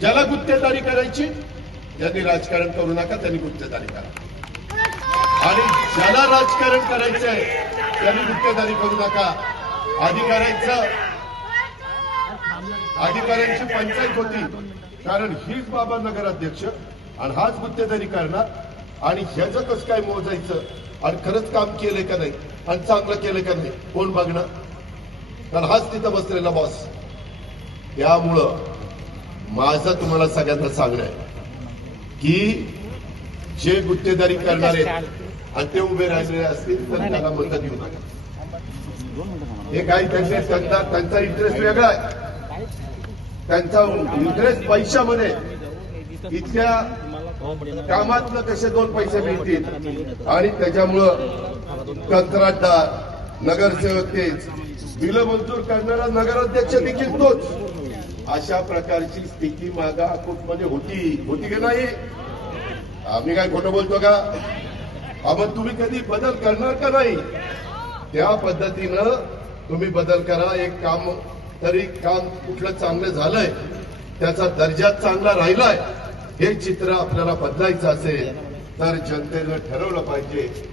ज्याला गुत्तेदारी करायची त्यांनी राजकारण करू नका त्यांनी गुत्तेदारी करा. आणि ज्याला राजकारण करायचंय त्यांनी गुत्तेदारी करू नका. अधिकाऱ्यांचं अधिकाऱ्यांची पंचायत होती. कारण हीच बाबा नगराध्यक्ष आणि हाच गुत्तेदारी करणार. आणि ह्याचं कसं काय मोजायचं? आणि खरंच काम केलंय का नाही? आणि चांगलं केलं का नाही? कोण बघणार? कारण हाच तिथं बसलेला बॉस त्यामुळं माझं तुम्हाला सगळ्यांना सांगणं आहे की जे गुत्तेदारी करणारे आणि ते उभे राहिलेले असतील तर त्याला मत देऊ नका. हे काही त्यांचे त्यांचा त्यांचा इंटरेस्ट वेगळा आहे. त्यांचा इंटरेस्ट पैशामध्ये इतक्या कामातनं कसे दोन पैसे मिळतील? आणि त्याच्यामुळं कंत्राटदार नगरसेवक तेच. बिलं मंजूर करणारा नगराध्यक्ष देखील तोच. अशा प्रकारची स्थिती मागा अकोटमध्ये होती. होती की नाही? आम्ही काय खोटं बोलतो का? आपण तुम्ही कधी बदल करणार का नाही? त्या पद्धतीनं तुम्ही बदल करा. एक काम तरी काम कुठलं चांगलं झालंय त्याचा दर्जा चांगला राहिलाय हे चित्र आपल्याला बदलायचं असेल तर जनतेनं ठरवलं पाहिजे.